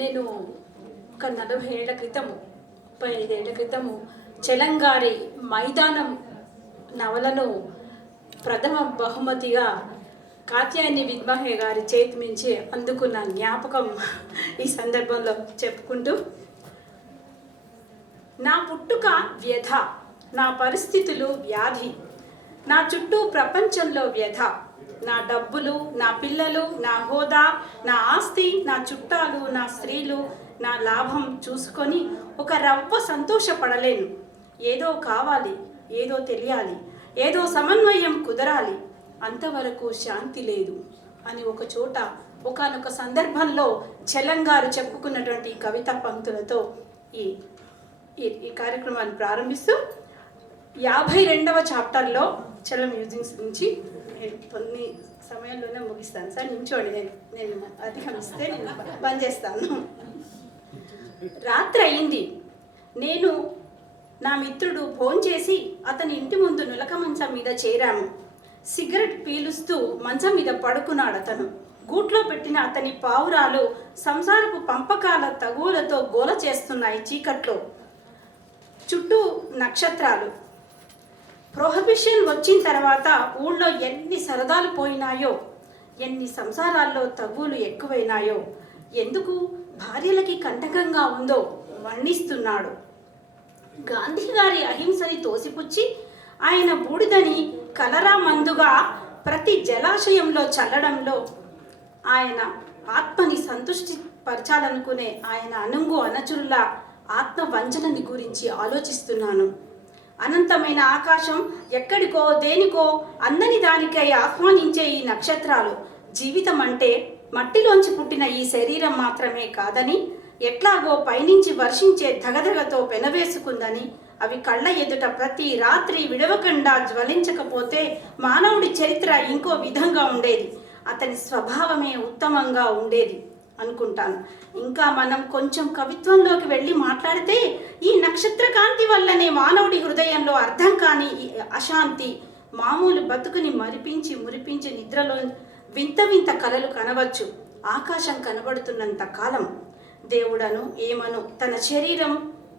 నేను ఒక 40 ఏళ్ల క్రితము 35 ఏళ్ల క్రితము చెలంగారి మైదానం నవలను ప్రథమ బహుమతిగా కాత్యాయని విద్మహే గారి చేతి నుంచి అందుకున్న జ్ఞాపకం ఈ సందర్భంలో చెప్పుకుంటూ, నా పుట్టుక వ్యధ, నా పరిస్థితులు వ్యాధి, నా చుట్టూ ప్రపంచంలో వ్యధ, నా డబ్బులు, నా పిల్లలు, నా హోదా, నా ఆస్తి, నా చుట్టాలు, నా స్త్రీలు, నా లాభం చూసుకొని ఒక రవ్వ సంతోషపడలేను. ఏదో కావాలి, ఏదో తెలియాలి, ఏదో సమన్వయం కుదరాలి, అంతవరకు శాంతి లేదు అని ఒక చోట ఒకానొక సందర్భంలో చెలంగారు చెప్పుకున్నటువంటి కవిత పంక్తులతో ఈ ఈ కార్యక్రమాన్ని ప్రారంభిస్తూ 52వ చాప్టర్లో చలం మ్యూజిక్స్ నుంచి కొన్ని సమయంలోనే ముగిస్తాను. సార్ నించోండి, నేను అధిగమిస్తే నేను బంద్ చేస్తాను. రాత్రి అయింది. నేను నా మిత్రుడు ఫోన్ చేసి అతని ఇంటి ముందు నులక మంచం మీద చేరాము. సిగరెట్ పీలుస్తూ మంచం మీద పడుకున్నాడు అతను. గూట్లో పెట్టిన అతని పావురాలు సంసారపు పంపకాల తగువులతో గోల చేస్తున్నాయి చీకట్లో. చుట్టూ నక్షత్రాలు. ప్రొహిబిషన్ వచ్చిన తర్వాత ఊళ్ళో ఎన్ని సరదాలు పోయినాయో, ఎన్ని సంసారాల్లో తగువులు ఎక్కువైనాయో, ఎందుకు భార్యలకి కంటకంగా ఉందో వర్ణిస్తున్నాడు. గాంధీ గారి అహింసని తోసిపుచ్చి ఆయన బూడిదని కలరా మందుగా ప్రతి జలాశయంలో చల్లడంలో ఆయన ఆత్మని సంతృష్టి పరచాలనుకునే ఆయన అనుంగు అనచురుల ఆత్మ వంచనని గురించి ఆలోచిస్తున్నాను. అనంతమైన ఆకాశం, ఎక్కడికో దేనికో అందని దానికై ఆహ్వానించే ఈ నక్షత్రాలు జీవితం అంటే మట్టిలోంచి పుట్టిన ఈ శరీరం మాత్రమే కాదని, ఎట్లాగో పైనుంచి వర్షించే ధగధగతో పెనవేసుకుందని, అవి కళ్ళ ఎదుట ప్రతి రాత్రి విడవకుండా జ్వలించకపోతే మానవుడి చరిత్ర ఇంకో విధంగా ఉండేది, అతని స్వభావమే ఉత్తమంగా ఉండేది అనుకుంటాను. ఇంకా మనం కొంచెం కవిత్వంలోకి వెళ్ళి మాట్లాడితే, ఈ నక్షత్ర కాంతి వల్లనే మానవుడి హృదయంలో అర్థం కాని ఈ అశాంతి మామూలు బతుకుని మురిపించి నిద్రలో వింత వింత కలలు కనవచ్చు. ఆకాశం కనబడుతున్నంత కాలం దేవుడను ఏమను తన శరీరం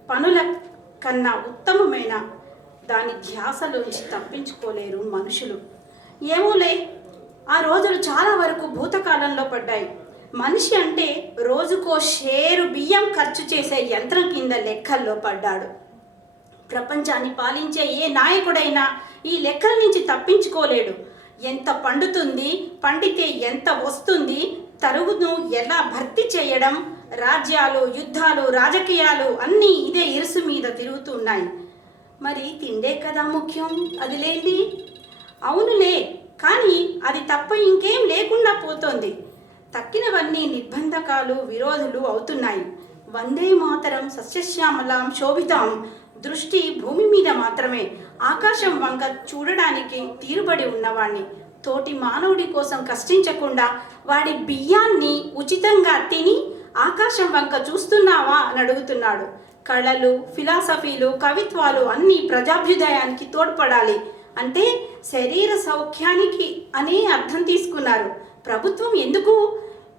పనుల కన్నా ఉత్తమమైన దాని ధ్యాసలోంచి తప్పించుకోలేరు మనుషులు. ఏమోలే, ఆ రోజులు చాలా వరకు భూతకాలంలో పడ్డాయి. మనిషి అంటే రోజుకో షేరు బియ్యం ఖర్చు చేసే యంత్రం కింద లెక్కల్లో పడ్డాడు. ప్రపంచాన్ని పాలించే ఏ నాయకుడైనా ఈ లెక్కల నుంచి తప్పించుకోలేడు. ఎంత పండుతుంది, పండితే ఎంత వస్తుంది, తరుగును ఎలా భర్తీ చేయడం, రాజ్యాలు, యుద్ధాలు, రాజకీయాలు అన్నీ ఇదే ఇరుసు మీద తిరుగుతున్నాయి. మరి తిండే కదా ముఖ్యం, అది లేండి. అవునులే, కానీ అది తప్ప ఇంకేం లేకుండా పోతోంది. తక్కినవన్నీ నిర్బంధకాలు, విరోధులు అవుతున్నాయి. వందే మాతరం సస్యశ్యామలాం శోభితాం దృష్టి భూమి మీద మాత్రమే. ఆకాశం వంక చూడడానికి తీరుబడి ఉన్నవాణ్ణి, తోటి మానవుడి కోసం కష్టించకుండా వాడి బియ్యాన్ని ఉచితంగా తిని ఆకాశం వంక చూస్తున్నావా అని అడుగుతున్నాడు. కళలు, ఫిలాసఫీలు, కవిత్వాలు అన్నీ ప్రజాభ్యుదయానికి తోడ్పడాలి అంటే శరీర సౌఖ్యానికి అనే అర్థం తీసుకున్నారు. ప్రభుత్వం ఎందుకు?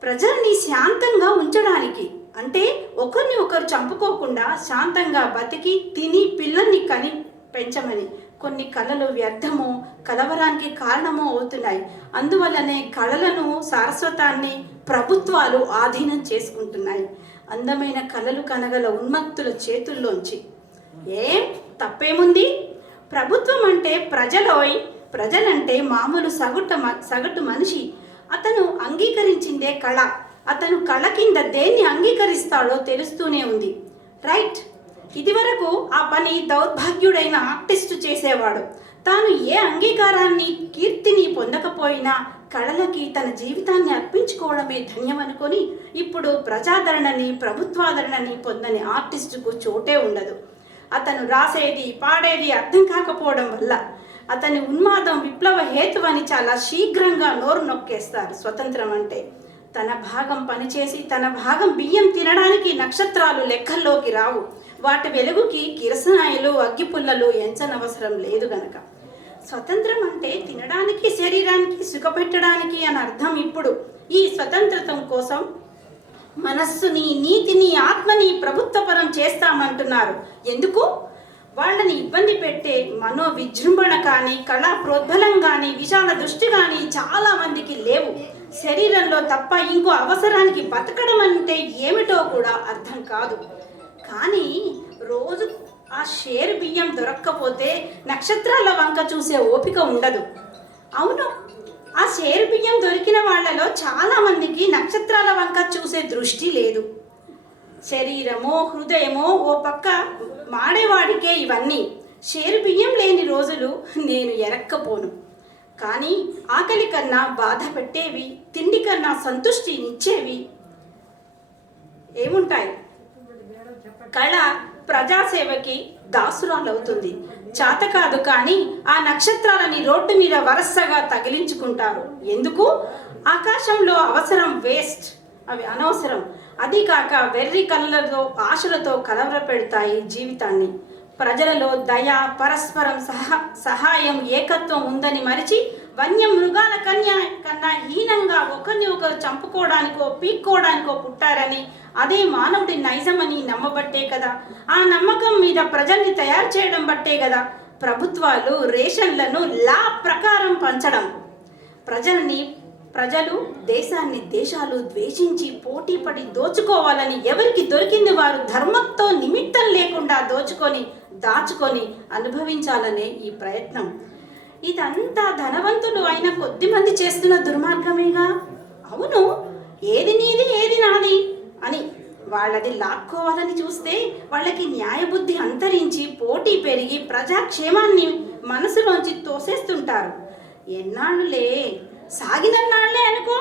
ప్రజల్ని శాంతంగా ఉంచడానికి. అంటే ఒకరిని ఒకరు చంపుకోకుండా శాంతంగా బతికి తిని పిల్లల్ని కని పెంచమని. కొన్ని కళలు వ్యర్థమో కలవరానికి కారణమో అవుతున్నాయి. అందువల్లనే కళలను, సారస్వతాన్ని ప్రభుత్వాలు ఆధీనం చేసుకుంటున్నాయి. అందమైన కళలు కనగల ఉన్మత్తుల చేతుల్లోంచి. ఏం తప్పేముంది? ప్రభుత్వం అంటే ప్రజలంటే మామూలు సగటు మనిషి. అతను అంగీకరించిందే కళ. అతను కళ కింద దేన్ని అంగీకరిస్తాడో తెలుస్తూనే ఉంది. రైట్. ఇదివరకు ఆ పని దౌర్భాగ్యుడైన ఆర్టిస్టు చేసేవాడు. తాను ఏ అంగీకారాన్ని, కీర్తిని పొందకపోయినా కళలకి తన జీవితాన్ని అర్పించుకోవడమే ధన్యమనుకొని ఇప్పుడు ప్రజాదరణని, ప్రభుత్వాదరణని పొందని ఆర్టిస్టుకు చోటే ఉండదు. అతను రాసేది, పాడేది అర్థం కాకపోవడం వల్ల అతని ఉన్మాదం విప్లవ హేతువని చాలా శీఘ్రంగా నోరు నొక్కేస్తారు. స్వతంత్రం అంటే తన భాగం పనిచేసి తన భాగం బియ్యం తినడానికి నక్షత్రాలు లెక్కల్లోకి రావు. వాటి వెలుగుకి కిరసనాయిలు, అగ్గిపుల్లలు ఎంచనవసరం లేదు గనక. స్వతంత్రం అంటే తినడానికి, శరీరానికి సుఖపెట్టడానికి అని అర్థం. ఇప్పుడు ఈ స్వతంత్రతం కోసం మనస్సుని, నీతిని, ఆత్మని ప్రభుత్వపరం చేస్తామంటున్నారు. ఎందుకు? వాళ్ళని ఇబ్బంది పెట్టే మనో విజృంభణ కానీ, కళా ప్రోద్బలం కానీ, విశాల దృష్టి కానీ చాలా మందికి లేవు. శరీరంలో తప్ప ఇంకో అవసరానికి బతకడం అంటే ఏమిటో కూడా అర్థం కాదు. కానీ రోజు ఆ షేరు బియ్యం దొరక్కపోతే నక్షత్రాల వంక చూసే ఓపిక ఉండదు. అవును, ఆ షేరు బియ్యం దొరికిన వాళ్ళలో చాలా మందికి నక్షత్రాల వంక చూసే దృష్టి లేదు. శరీరమో హృదయమో ఓ పక్క మాడేవాడికే ఇవన్నీ. షేరు బియ్యం లేని రోజులు నేను ఎరక్కపోను. కానీ ఆకలి కన్నా బాధ పెట్టేవి, తిండి కన్నా సంతృష్టినిచ్చేవి ఏముంటాయి? కళ ప్రజాసేవకి దాసురాలవుతుంది. చేత కాదు కానీ ఆ నక్షత్రాలని రోడ్డు మీద వరసగా తగిలించుకుంటారు. ఎందుకు? ఆకాశంలో అవసరం వేస్ట్, అవి అనవసరం. అది కాక వెర్రి కళ్ళతో ఆశలతో కలవర పెడతాయి జీవితాన్ని. ప్రజలలో దయ, పరస్పరం సహాయం, ఏకత్వం ఉందని మరిచి వన్య మృగాల కన్నా హీనంగా ఒకరిని ఒకరు చంపుకోవడానికో పీక్కోవడానికో పుట్టారని, అదే మానవుడి నైజమని నమ్మబట్టే కదా, ఆ నమ్మకం మీద ప్రజల్ని తయారు చేయడం బట్టే కదా ప్రభుత్వాలు రేషన్లను లా ప్రకారం పంచడం. ప్రజలు దేశాన్ని దేశాలు ద్వేషించి పోటీపడి దోచుకోవాలని ఎవరికి దొరికింది వారు ధర్మంతో నిమిత్తం లేకుండా దాచుకొని అనుభవించాలనే ఈ ప్రయత్నం. ఇదంతా ధనవంతులు అయిన కొద్ది మంది చేస్తున్న దుర్మార్గమేగా. అవును, ఏది నీది ఏది నాది అని వాళ్ళది లాక్కోవాలని చూస్తే వాళ్ళకి న్యాయబుద్ధి అంతరించి పోటీ పెరిగి ప్రజాక్షేమాన్ని మనసులోంచి తోసేస్తుంటారు. ఎన్నాళ్ళులే, సాగినన్నాళ్లే అనుకో.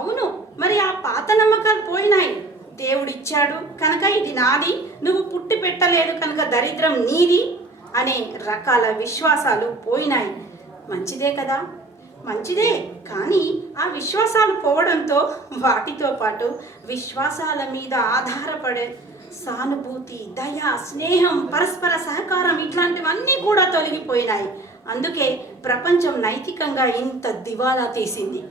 అవును, మరి ఆ పాత నమ్మకాలు పోయినాయి. దేవుడిచ్చాడు కనుక ఇది నాది, నువ్వు పుట్టి పెట్టలేదు కనుక దరిద్రం నీది అనే రకాల విశ్వాసాలు పోయినాయి. మంచిదే కదా, మంచిదే. కానీ ఆ విశ్వాసాలు పోవడంతో వాటితో పాటు విశ్వాసాల మీద ఆధారపడే సానుభూతి, దయ, స్నేహం, పరస్పర సహకారం ఇట్లాంటివన్నీ కూడా తొలగిపోయినాయి. అందుకే ప్రపంచం నైతికంగా ఇంత దివాలా తీసింది.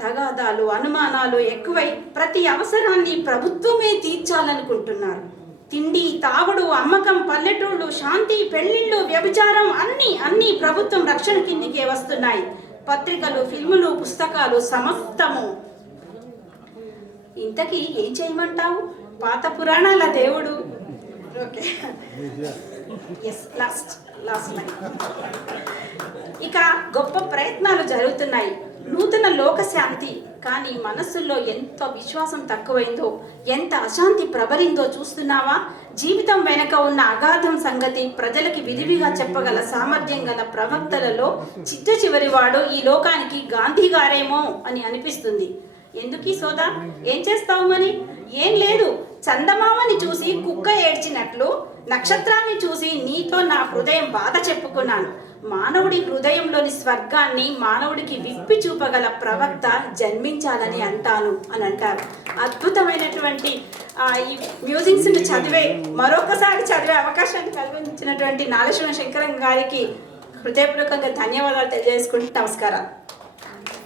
తగాదాలు, అనుమానాలు ఎక్కువై ప్రతి అవసరాన్ని ప్రభుత్వమే తీర్చాలనుకుంటున్నారు. తిండి, తాగుడు, అమ్మకం, పల్లెటూళ్ళు, శాంతి, పెళ్లిళ్ళు, వ్యభిచారం అన్నీ ప్రభుత్వం రక్షణ కిందికే వస్తున్నాయి. పత్రికలు, ఫిల్ములు, పుస్తకాలు సమస్తము. ఇంతకీ ఏం చేయమంటావు? పాత పురాణాల దేవుడు. Okay, last line. ఇక గొప్ప ప్రయత్నాలు జరుగుతున్నాయి, నూతన లోక శాంతి. కానీ మనస్సుల్లో ఎంత విశ్వాసం తక్కువైందో, ఎంత అశాంతి ప్రబలిందో చూస్తున్నావా? జీవితం వెనక ఉన్న అగాధం సంగతి ప్రజలకి విరివిగా చెప్పగల సామర్థ్యం గల ప్రవక్తలలో చిట్ట చివరివాడు ఈ లోకానికి గాంధీ గారేమో అని అనిపిస్తుంది. ఎందుకీ సోదా? ఏం చేస్తావు మరి? ఏం లేదు, చందమామని చూసి కుక్క ఏడ్చినట్లు నక్షత్రాన్ని చూసి నీతో నా హృదయం బాధ చెప్పుకున్నాను. మానవుడి హృదయంలోని స్వర్గాన్ని మానవుడికి విప్పి చూపగల ప్రవక్త జన్మించాలని అంటాను అని అంటారు. అద్భుతమైనటువంటి ఈ మ్యూజిక్స్ని మరొకసారి చదివే అవకాశాన్ని కలిగించినటువంటి నాగశివ శంకరం గారికి హృదయపూర్వకంగా ధన్యవాదాలు తెలియజేసుకుంటూ నమస్కారాలు.